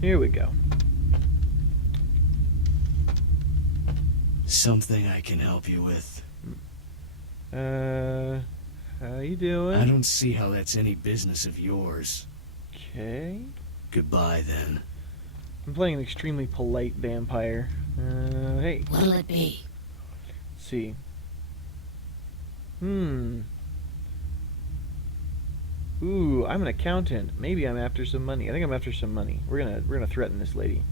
Here we go. Something I can help you with. How you doing? I don't see how that's any business of yours. Okay. Goodbye, then. I'm playing an extremely polite vampire. Hey. What'll it be? Let's see. Ooh, I'm an accountant. Maybe I'm after some money. I think I'm after some money. We're gonna threaten this lady.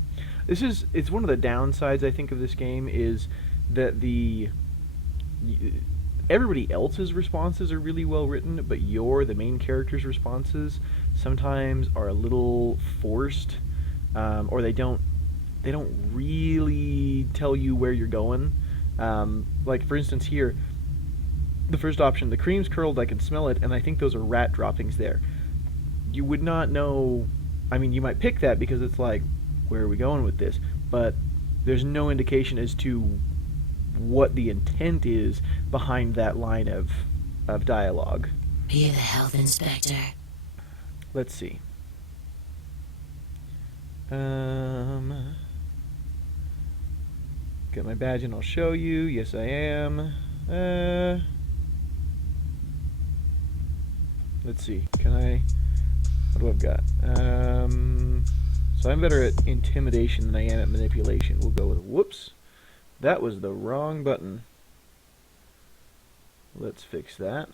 It's one of the downsides I think of this game is that everybody else's responses are really well written, but the main character's responses sometimes are a little forced, or they don't really tell you where you're going. Like for instance here, the first option, the cream's curled, I can smell it, and I think those are rat droppings there. You would not know, I mean, you might pick that because it's like, where are we going with this? But there's no indication as to what the intent is behind that line of dialogue. Are you the health inspector? Let's see. Get my badge and I'll show you. Yes, I am. Let's see. What do I've got? So I'm better at intimidation than I am at manipulation. We'll go with, whoops. That was the wrong button. Let's fix that.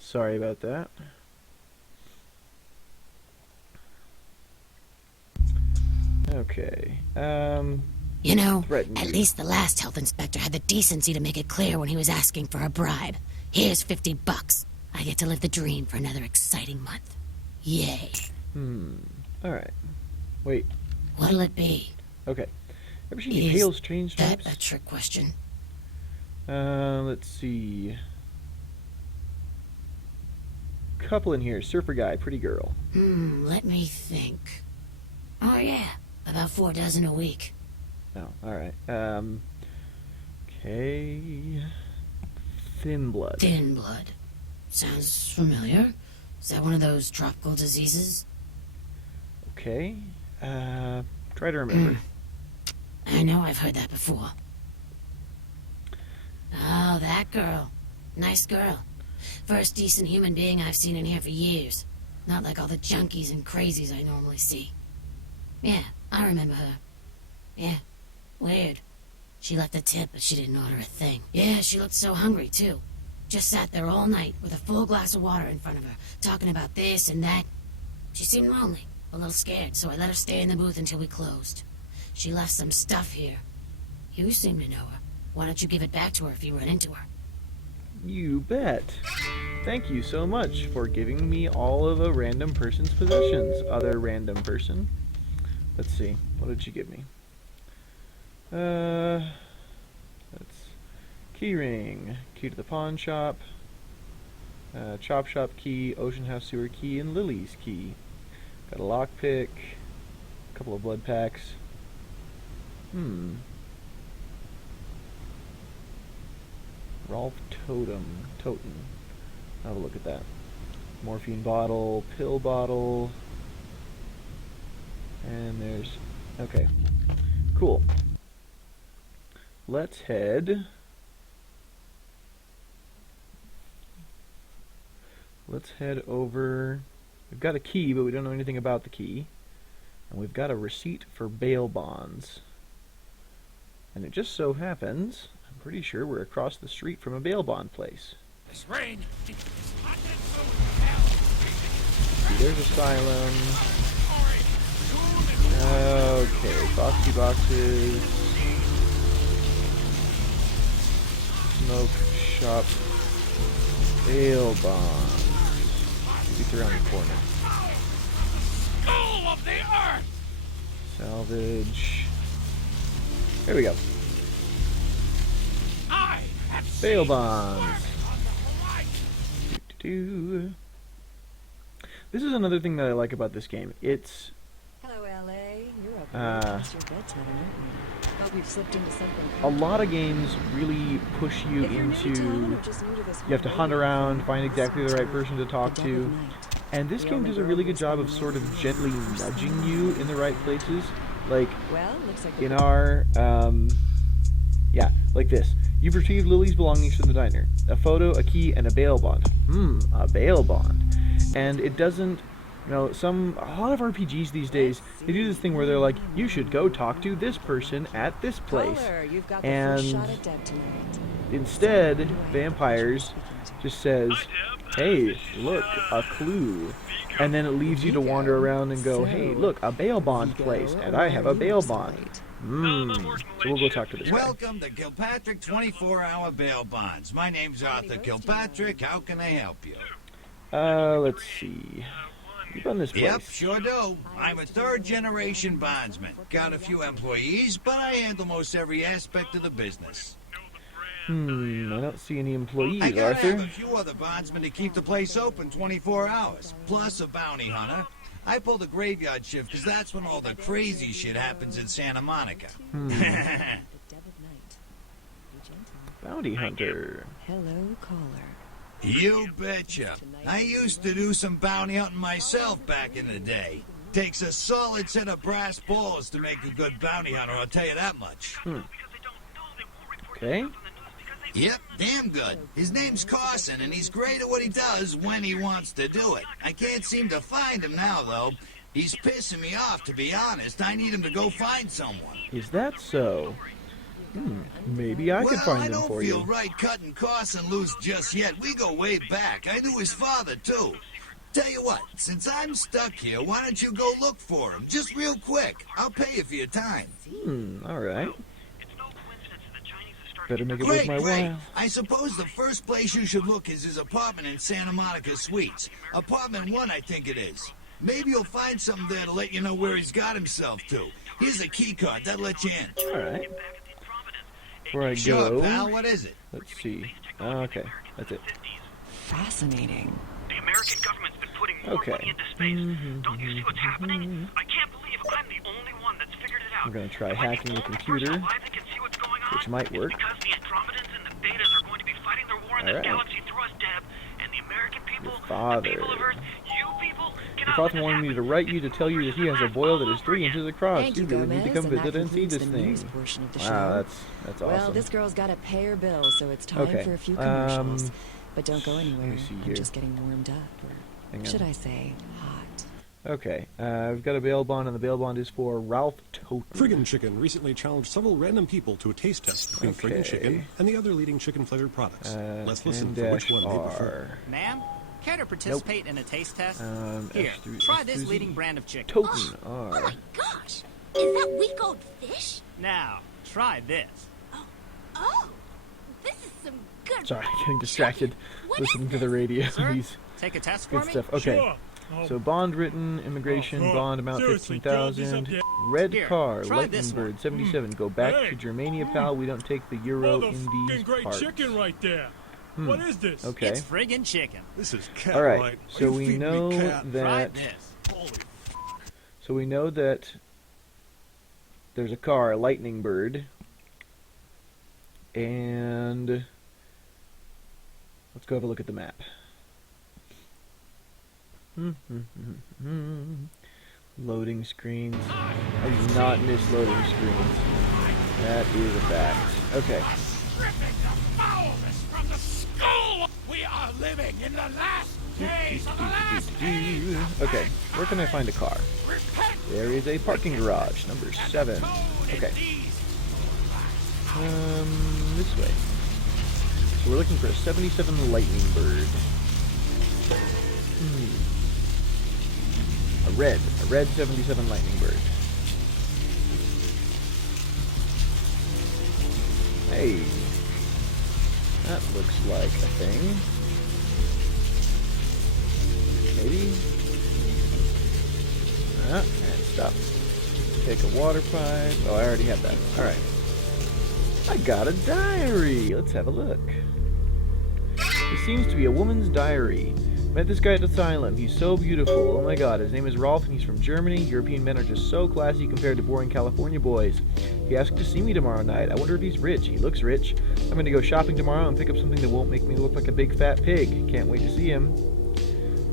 Sorry about that. Okay. You know, Threaten at you. least the last health inspector had the decency to make it clear when he was asking for a bribe. Here's $50. I get to live the dream for another exciting month. Yay. Alright. Wait. What'll it be? Okay. Ever seen any Is pale strange that types? a trick question? Let's see. Couple in here. Surfer guy, pretty girl. Let me think. Oh yeah, about 4 dozen a week. Oh, alright. Okay. Thin blood. Thin blood. Sounds familiar. Is that one of those tropical diseases? Okay. Try to remember. I know I've heard that before. Oh, that girl. Nice girl. First decent human being I've seen in here for years. Not like all the junkies and crazies I normally see. Yeah, I remember her. Yeah, weird. She left a tip, but she didn't order a thing. Yeah, she looked so hungry, too. Just sat there all night with a full glass of water in front of her, talking about this and that. She seemed lonely, a little scared, so I let her stay in the booth until we closed. She left some stuff here. You seem to know her. Why don't you give it back to her if you run into her? You bet. Thank you so much for giving me all of a random person's possessions. Other random person. Let's see. What did she give me? That's key ring. Key to the pawn shop. Chop shop key. Ocean house sewer key. And Lily's key. Got a lockpick. A couple of blood packs. Rolf Totem. I'll have a look at that. Morphine bottle, pill bottle. And there's... okay. Cool. Let's head... over... We've got a key, but we don't know anything about the key. And we've got a receipt for bail bonds. And it just so happens, I'm pretty sure we're across the street from a bail bond place. This rain is hot and so See, there's Asylum. Okay, boxy boxes. Smoke shop. Bail bonds. It's around the corner. Skull of the earth! Salvage. Here we go. I have Bail seen bonds. work on the horizon. Doo-doo. This is another thing that I like about this game. It's Hello, LA. You're up past your bedtime, aren't you? Thought we've slipped into something. a lot of games really push you If you're new to town into or just new to this you have to whole hunt radio around, thing, find exactly the right person to talk the dead of to. night. And this The game only does a girl really good who's job been of sort of living gently for nudging you in the right places. Like, Well, looks like the in our, yeah, like this. You've retrieved Lily's belongings from the diner. A photo, a key, and a bail bond. A bail bond. And it doesn't, a lot of RPGs these days, they do this thing where they're like, you should go talk to this person at this place. Caller, you've got the And first shot at dead tonight. instead, Who do I have the Vampires pleasure of speaking to? just says, hey, look, a clue. And then it leaves you to wander around and go, hey, look, a bail bond Vigo, place, and where I have are a you bail this bond. night? So we'll go talk to this guy. Welcome to Kilpatrick 24-hour bail bonds. My name's Arthur Kilpatrick. How can I help you? Let's see. You run this place. Yep, sure do. I'm a third-generation bondsman. Got a few employees, but I handle most every aspect of the business. I don't see any employees, I gotta have Arthur. a few other bondsmen to keep the place open 24 hours, plus a bounty hunter. I pull the graveyard shift because that's when all the crazy shit happens in Santa Monica. The dead of night. Be gentle. Bounty hunter. Hello, caller. You betcha. I used to do some bounty hunting myself back in the day. Takes a solid set of brass balls to make a good bounty hunter, I'll tell you that much. Okay. Yep, damn good. His name's Carson, and he's great at what he does when he wants to do it. I can't seem to find him now, though. He's pissing me off, to be honest. I need him to go find someone. Is that so? Maybe I could find I them don't for feel you. right cutting Carson loose just yet. We go way back. I knew his father, too. Tell you what, since I'm stuck here, why don't you go look for him? Just real quick. I'll pay you for your time. Alright. Better make it worth Great, my great. while. I suppose the first place you should look is his apartment in Santa Monica Suites. Apartment 1, I think it is. Maybe you'll find something there to let you know where he's got himself to. Here's a key card. That'll let you in. Alright. Before I Sure, go, pal. What is it? let's see. Okay, that's it. Fascinating. The American government's been putting more Okay. money into space. Don't you see what's happening? I can't believe I'm the only one that's figured it out. I'm gonna try Am I hacking the only computer, person alive that can see what's going on? which might work. It's because the Andromedans and the Betas are going to be fighting their war in this Alright. galaxy through us, Deb. And the American people, Your father. the people of Earth, you people, Your cannot father let wanted me this to write you to tell you that he has a boil that is 3 inches across. Thank You you, really need to Gomez, come and that visit and see concludes this the thing. news portion of the Wow, show. that's Well, awesome. this girl's got to pay her bills, so it's time Okay, for a few commercials. um, But don't go anywhere. see I'm here. just getting warmed up, Hang or on. should I say, hot. Okay, I've got a bail bond, and the bail bond is for Ralph Toten. Friggin' Chicken recently challenged several random people to a taste test between Friggin' Okay. Chicken and the other leading chicken-flavored products. Let's listen for which one they prefer. Ma'am, care to participate in a taste test? Here, S3 try this S3Z. leading brand of chicken. Toten Oh R. my gosh! Is that week-old fish? Now, try this. Oh, this is some good. Sorry, getting distracted What listening is to the this? radio. Sir? These Take a test for good me? stuff. Okay. Sure. So bond written, immigration, Oh, bond amount seriously, girl, these 15,000. up Red Here, car, try lightning this bird one. 77. Go back Hey. to Germania, pal. We don't take the euro Oh, the in fucking these great parts. chicken right there. What is this? Okay. It's friggin' chicken. This is cat All right. right. So You we feed me know cat. Try that. this. Holy So we know that there's a car, a lightning bird, and let's go have a look at the map. Loading screens. I do not miss loading screens. That is a fact. Okay. Stripping the foulness from the skull! We are living in the last days of the last days! Okay, where can I find a car? Repent! There is a parking garage, number 7. Okay, this way. So we're looking for a 77 Lightning Bird. A red 77 Lightning Bird. Hey, that looks like a thing. Maybe. And stop. Take a water pipe. Oh, I already have that. Alright. I got a diary. Let's have a look. This seems to be a woman's diary. Met this guy at the asylum. He's so beautiful. Oh my god. His name is Rolf and he's from Germany. European men are just so classy compared to boring California boys. He asked to see me tomorrow night. I wonder if he's rich. He looks rich. I'm going to go shopping tomorrow and pick up something that won't make me look like a big fat pig. Can't wait to see him.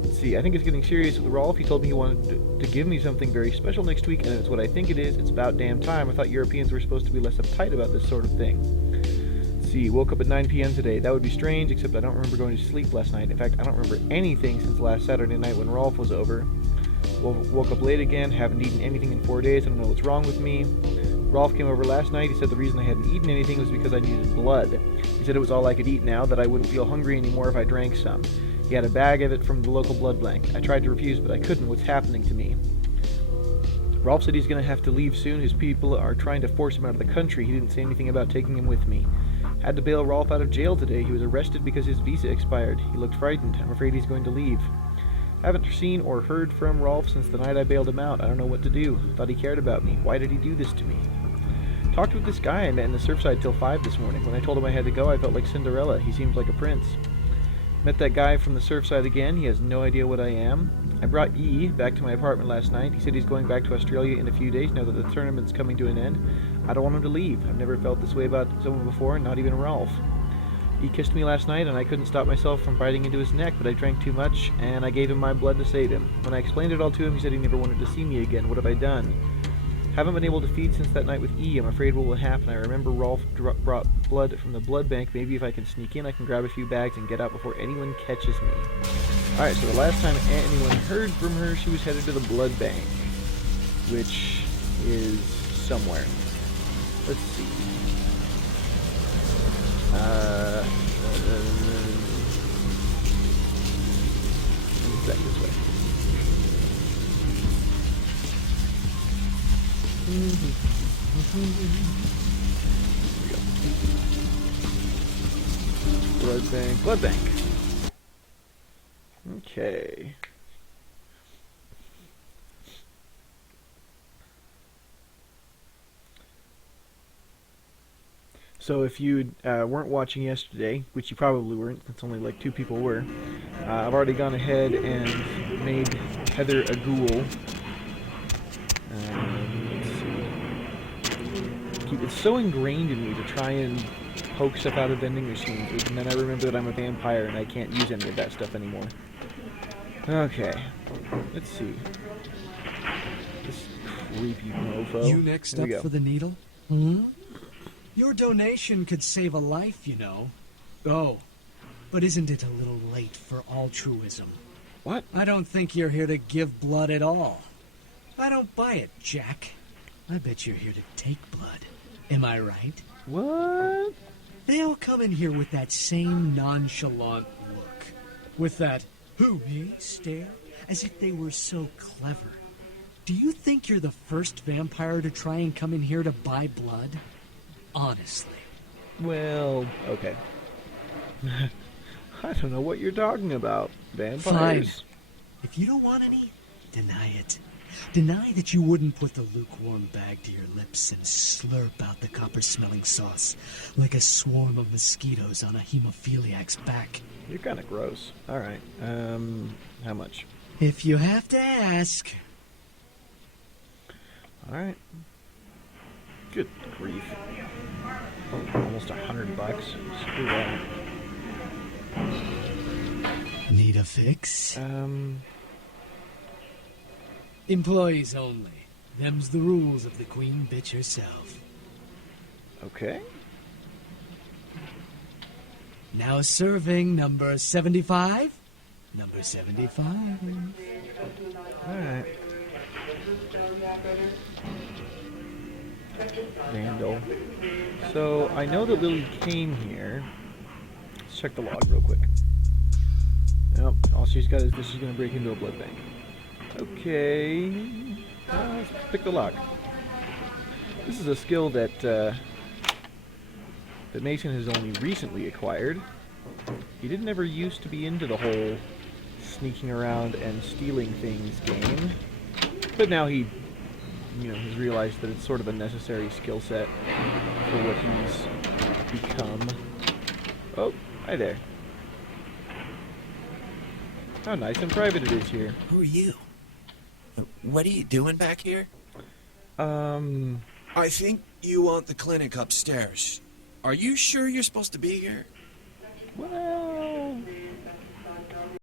Let's Let's see, I think it's getting serious with Rolf. He told me he wanted to give me something very special next week, and it's what I think it is. It's about damn time. I thought Europeans were supposed to be less uptight about this sort of thing. Let's see, woke up at 9 p.m. today. That would be strange, except I don't remember going to sleep last night. In fact, I don't remember anything since last Saturday night when Rolf was over. Woke up late again, haven't eaten anything in 4 days. I don't know what's wrong with me. Rolf came over last night. He said the reason I hadn't eaten anything was because I needed blood. He said it was all I could eat now, that I wouldn't feel hungry anymore if I drank some. He had a bag of it from the local blood bank. I tried to refuse, but I couldn't. What's happening to me? Rolf said he's going to have to leave soon. His people are trying to force him out of the country. He didn't say anything about taking him with me. Had to bail Rolf out of jail today. He was arrested because his visa expired. He looked frightened. I'm afraid he's going to leave. Haven't seen or heard from Rolf since the night I bailed him out. I don't know what to do. Thought he cared about me. Why did he do this to me? Talked with this guy I met in the Surfside till 5 this morning. When I told him I had to go, I felt like Cinderella. He seemed like a prince. Met that guy from the Surfside again. He has no idea what I am. I brought E back to my apartment last night. He said he's going back to Australia in a few days now that the tournament's coming to an end. I don't want him to leave. I've never felt this way about someone before, not even Rolf. He kissed me last night, and I couldn't stop myself from biting into his neck, but I drank too much, and I gave him my blood to save him. When I explained it all to him, he said he never wanted to see me again. What have I done? Haven't been able to feed since that night with E. I'm afraid what will happen. I remember Rolf brought blood from the blood bank. Maybe if I can sneak in, I can grab a few bags and get out before anyone catches me. Alright, so the last time anyone heard from her, she was headed to the blood bank, which is somewhere. Let's see. Back this way. Here we go. Blood bank. Blood bank. Okay. So if you weren't watching yesterday, which you probably weren't, since only like 2 people were, I've already gone ahead and made Heather a ghoul. Let's see. It's so ingrained in me to try and poke stuff out of vending machines, and then I remember that I'm a vampire and I can't use any of that stuff anymore. Okay, let's see. This creepy mofo. You next up for the needle? Hmm? Your donation could save a life, you know. Oh, but isn't it a little late for altruism? What? I don't think you're here to give blood at all. I don't buy it, Jack. I bet you're here to take blood. Am I right? What? They all come in here with that same nonchalant look. With that, who, me, stare, as if they were so clever. Do you think you're the first vampire to try and come in here to buy blood? Honestly. Well, okay. I don't know what you're talking about. Vampires. Fine. If you don't want any, deny it. Deny that you wouldn't put the lukewarm bag to your lips and slurp out the copper-smelling sauce like a swarm of mosquitoes on a hemophiliac's back. You're kind of gross. All right. How much? If you have to ask. All right. Good grief. Oh, almost $100. Screw that. Need a fix? Employees only. Them's the rules of the Queen Bitch herself. Okay. Now serving number 75. Number 75. Alright. Vandal. So, I know that Lily came here. Let's check the log real quick. Nope, all she's got is this: she's going to break into a blood bank. Okay. Let's pick the lock. This is a skill that that Mason has only recently acquired. He didn't ever used to be into the whole sneaking around and stealing things game, but now he, has realized that it's sort of a necessary skill set for what he's become. Oh, hi there. How nice and private it is here. Who are you? What are you doing back here? I think you want the clinic upstairs. Are you sure you're supposed to be here? Well,